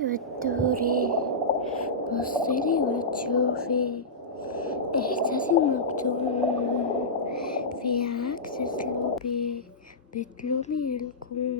وتدوري بصلي وتشوفي إحساسي مكتوم في عكس أسلوبي، بتلومي الكون